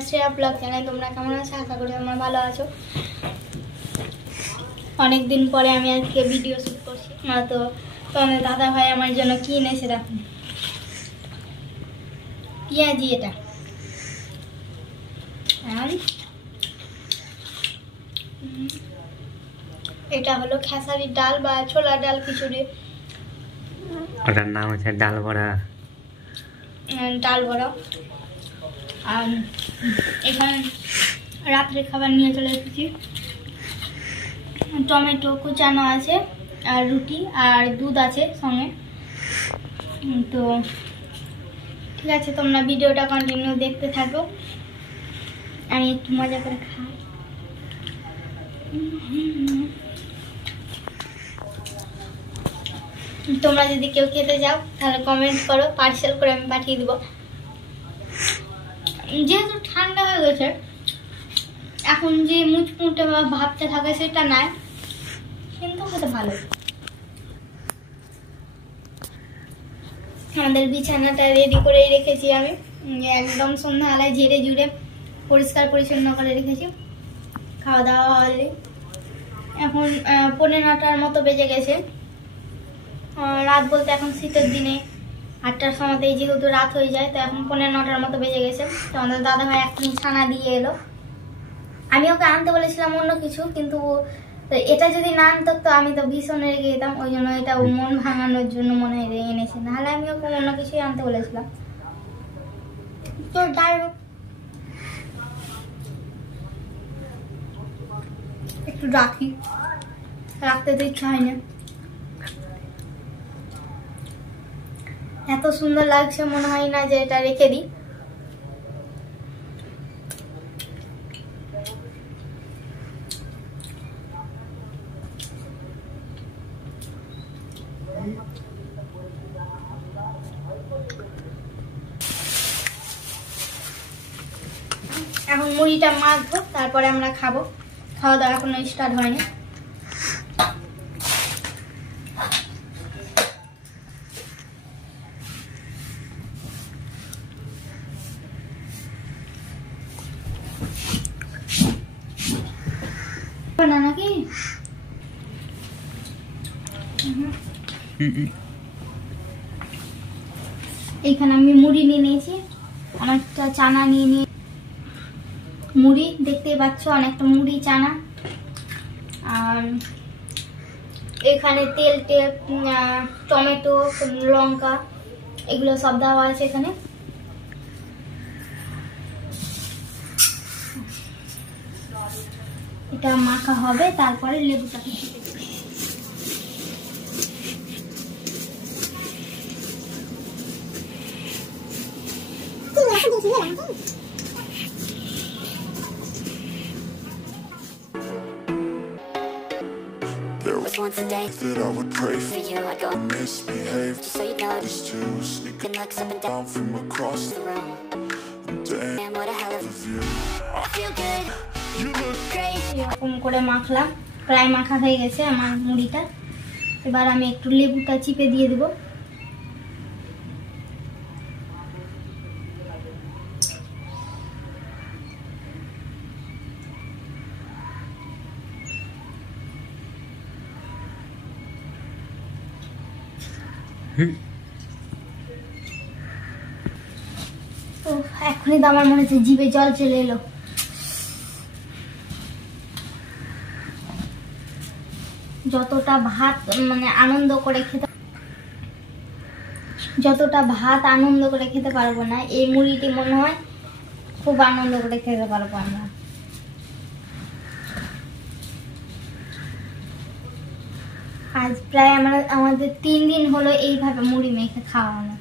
আমার Shreya blog channel. তোমরা কেমন আছো? আশা করি তোমরা ভালো আছো। অনেক দিন পরে আমি আজকে ভিডিও শুট করছি। তো তোমাদের দাদা ভাই আমার জন্য কি এনেছে দেখুন। পেঁয়াজি এটা, এটা হলো খেসারির ডাল বা ছোলার ডাল খিচুড়ি। ওটার নাম হচ্ছে ডাল বড়া। ডাল বড়া। আর এখানে রাত্রে খাবার নিয়ে চলে এসেছি। টমেটো কুচানো আছে আর রুটি আর দুধ আছে সঙ্গে। তো ঠিক আছে, তোমরা ভিডিওটা কন্টিনিউ দেখতে থাকো। আমি একটু মজা করে খাই। তোমরা যদি কেউ খেতে যাও তাহলে কমেন্ট করো, পার্সেল করে আমি পাঠিয়ে দিব। যেহেতু ঠান্ডা হয়ে গেছে এখন যে মুচমুটে বা ভাবটা থাকে সেটা নাই, কিন্তু খেতে ভালো। আমাদের বিছানাটা রেডি করে রেখেছি আমি, একদম সন্ধ্যাবেলায় ঝেড়ে ঝুড়ে পরিষ্কার পরিচ্ছন্ন করে রেখেছি। খাওয়া দাওয়া হলে এখন 9:45 মতো বেজে গেছে। রাত বলতে এখন শীতের দিনে 8টার সময়তেই যেহেতু রাত হয়ে যায়, তো এখন 9:45 মতো বেজে গেছে। তো আমাদের দাদা ভাই এখন ছানা দিয়ে এলো। আমি ওকে আনতে বলেছিলাম অন্য কিছু, কিন্তু এটা যদি না আনতো তো আমি তো ভীষণ রেগে যেতাম। ওই জন্য এটা মন ভাঙানোর জন্য মনে হয় এনেছে, নাহলে আমি ওকে অন্য কিছুই আনতে বলেছিলাম। তো যাই হোক, একটু রাখতে তো ইচ্ছা হয় না। এত সুন্দর লাগছে, মনে হয় না যে এটা রেখে দিই। এখন মুড়িটা মাখবো, তারপরে আমরা খাবো। খাওয়া দাওয়া এখনো স্টার্ট হয়নি। না নাকি এইখানে আমি মুড়ি নিয়ে নিয়েছি, অনেকটা চানা নিয়ে নিয়ে মুড়ি দেখতেই পাচ্ছ, অনেকটা মুড়ি চানা। আর এখানে তেল টমেটো লঙ্কা এগুলো সব দেওয়া আছে এখানে। এটা মাখা হবে, তারপরে লেবুটাকে once a day that I would pray for you. I'd go misbehaved, just so you know. These two sneaking looks up and down from across the room. Damn, what a hell of a view. I feel good, you look great. এরকম করে মাখলাম, প্রায় মাখা হয়ে গেছে আমার মুড়িটা। এবার আমি একটু লেবুটা চিপে দিয়ে দেবো। এখনই তো আমার মনে হচ্ছে জিভে জল চলে এলো। যতটা ভাত আনন্দ করে খেতে পারবো না, এই মুড়িটি মনে হয় খুব আনন্দ করে খেতে পারবো আমরা। আজ প্রায় আমাদের 3 দিন হলো এইভাবে মুড়ি মেখে খাওয়ানো।